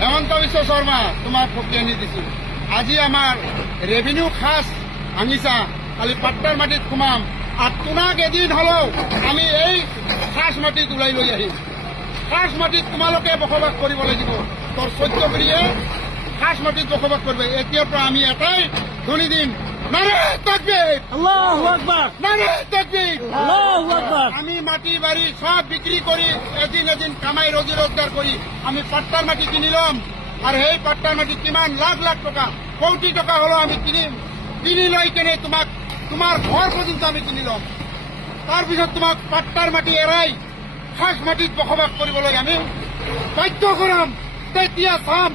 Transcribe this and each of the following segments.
হেমন্ত বিশ্ব শৰ্মা তোমাক প্ৰক্ৰিয়া নি দিছো। আজি আমাৰ ৰেভিনিউ খাস ভাঙিছা, কালি পাট্টাৰ মাটিত সোমাম আৰু তোমাক এদিন হলেও আমি এই খাস মাটিত ওলাই লৈ আহিম। খাস মাটিত তোমালোকে বসবাস কৰিব লাগিব। তোৰ 14 কৰিয়ে খাস মাটিত বসবাস কৰিব। এতিয়াৰ পৰা আমি এটাই ধ্বনি দিম, নাৰে তাকবীৰ, আল্লাহু আকবাৰ, নাৰে তাকবীৰ। আল্লাহু আকবার। আমি মাটি বাড়ি সব বিক্রি করি এদিন এদিন কামাই রোজি রোজগার করি আমি পাট্টার মাটি কিনিলাম। আর সেই পাট্টার মাটি কিমান লাখ লাখ টাকা, কোটি টাকা হলো আমি কিনিম। কিনি লৈ কেনে তোমার ঘর পর্যন্ত আমি কিনিলাম। তাৰপিছত তোমাক পাট্টাৰ মাটি এৰাই খাস মাটিত বসবাস কৰিবলৈ আমি বাধ্য কৰাম। তেতিয়া চাম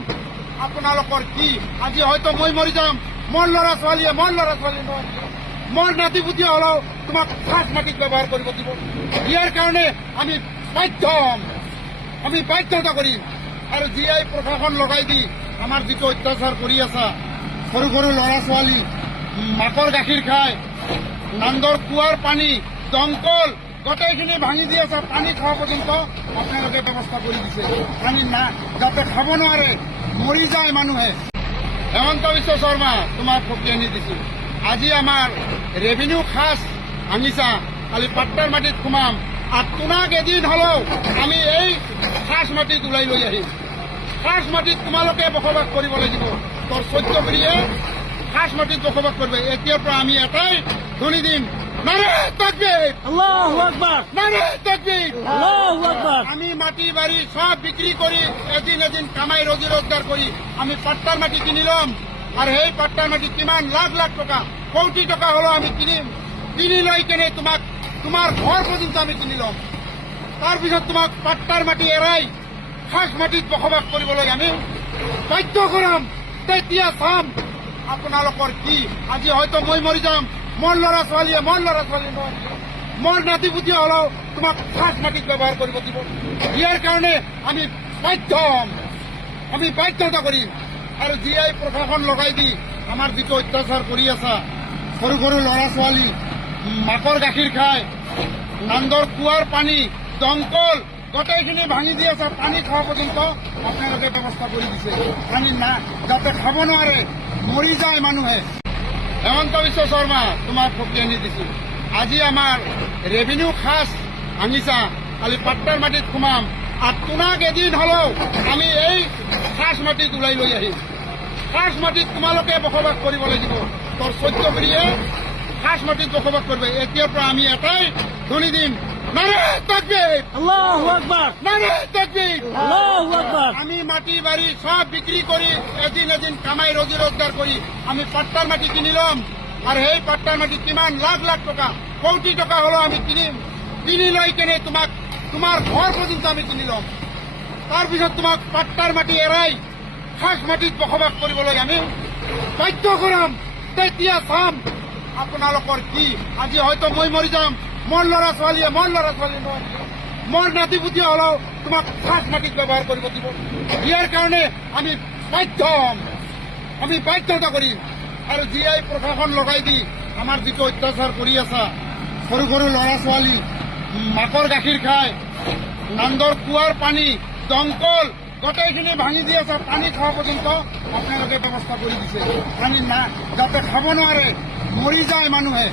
আপোনালোকৰ কি। আজি হয়তো মই মৰি যাম, মোৰ ল'ৰা ছোৱালীয়ে মোৰ নাতি পুতি হলেও তোমাক খাস মাটিত ব্যৱহাৰ কৰিব দিব। ইয়াৰ কাৰণে আমি বাধ্য হ'ম, আমি বাধ্যতা কৰিম। আৰু জি আই প্ৰশাসন লগাই দি আমাৰ যিটো অত্যাচাৰ কৰি আছা, সৰু সৰু ল'ৰা ছোৱালী মাকৰ গাখীৰ খায়, নান্দৰ কুঁৱাৰ পানী দমকল গোটেইখিনি ভাঙি দি আছে। পানী খোৱা পৰ্যন্ত আপোনালোকে ব্যৱস্থা কৰি দিছে। পানী না যাতে খাব নোৱাৰে, মৰি যায় মানুহে। হেমন্ত বিশ্ব শৰ্মা তোমাক প্ৰক্ৰিয়া নি দিছো। আজি আমাৰ ৰেভিনিউ খাস ভাঙিছা, কালি পাট্টাৰ মাটিত সোমাম আৰু তোমাক এদিন হলেও আমি এই খাস মাটিত ওলাই লৈ আহিম। খাস মাটিত তোমালোকে বসবাস কৰিব লাগিব। তোৰ 14 কৰিয়ে খাস মাটিত বসবাস কৰিব। এতিয়াৰ পৰা আমি এটাই ধ্বনি দিম, নাৰে তাকবীৰ, আল্লাহু আকবাৰ, নাৰে তাকবীৰ। আল্লাহু আকবার। আমি মাটি বাড়ি সব বিক্রি করি এদিন এদিন কামাই রোজি রোজগার করি আমি পাট্টার মাটি কিনিলাম। আর সেই পাট্টার মাটি কিমান লাখ লাখ টাকা, কোটি টাকা হলো আমি কিনিম। কিনি লৈ কেনে তোমার ঘর পর্যন্ত আমি কিনিলাম। তাৰপিছত তোমাক পাট্টাৰ মাটি এৰাই খাস মাটিত বসবাস কৰিবলৈ আমি বাধ্য কৰাম। তেতিয়া চাম আপোনালোকৰ কি। আজি হয়তো মই মৰি যাম, মোৰ ল'ৰা ছোৱালীয়ে মোৰ নাতি পুতি হলেও তোমাক খাস মাটিত ব্যৱহাৰ কৰিব দিব। ইয়াৰ কাৰণে আমি বাধ্য হ'ম, আমি বাধ্যতা কৰিম। আৰু জি আই প্ৰশাসন লগাই দি আমাৰ যিটো অত্যাচাৰ কৰি আছা, সৰু সৰু ল'ৰা ছোৱালী মাকৰ গাখীৰ খায়, নান্দৰ কুঁৱাৰ পানী দমকল গোটেইখিনি ভাঙি দি আছে। পানী খোৱা পৰ্যন্ত আপোনালোকে ব্যৱস্থা কৰি দিছে। পানী না যাতে খাব নোৱাৰে, মৰি যায় মানুহে। হেমন্ত বিশ্ব শৰ্মা তোমাক প্ৰক্ৰিয়া নি দিছো। আজি আমাৰ ৰেভিনিউ খাস ভাঙিছা, কালি পাট্টাৰ মাটিত সোমাম আৰু তোমাক এদিন হলেও আমি এই খাস মাটিত ওলাই লৈ আহিম। খাস মাটিত তোমালোকে বসবাস কৰিব লাগিব। তোৰ 14 কৰিয়ে খাস মাটিত বসবাস কৰিব। এতিয়াৰ পৰা আমি এটাই ধ্বনি দিম, নাৰে তাকবীৰ, আল্লাহু আকবাৰ, নাৰে তাকবীৰ। আল্লাহু আকবার। আমি মাটি বাড়ি সব বিক্রি করি এদিন এদিন কামাই রোজি রোজগার করি আমি পাট্টার মাটি কিনিলাম। আর সেই পাট্টার মাটি কিমান লাখ লাখ টাকা, কোটি টাকা হলো আমি কিনিম। কিনি লৈ কেনে তোমার ঘর পর্যন্ত আমি কিনিলাম। তাৰপিছত তোমাক পাট্টাৰ মাটি এৰাই খাস মাটিত বসবাস কৰিবলৈ আমি বাধ্য কৰাম। তেতিয়া চাম আপোনালোকৰ কি। আজি হয়তো মই মৰি যাম, মোৰ ল'ৰা ছোৱালীয়ে মোৰ নাতি পুতি হলেও তোমাক খাস মাটিত ব্যৱহাৰ কৰিব দিব। ইয়াৰ কাৰণে আমি বাধ্য হ'ম, আমি বাধ্যতা কৰিম। আৰু জি আই প্ৰশাসন লগাই দি আমাৰ যিটো অত্যাচাৰ কৰি আছা, সৰু সৰু ল'ৰা ছোৱালী মাকৰ গাখীৰ খায়, নান্দৰ কুঁৱাৰ পানী দমকল গোটেইখিনি ভাঙি দি আছে। পানী খোৱা পৰ্যন্ত আপোনালোকে ব্যৱস্থা কৰি দিছে। পানী না যাতে খাব নোৱাৰে, মৰি যায় মানুহে।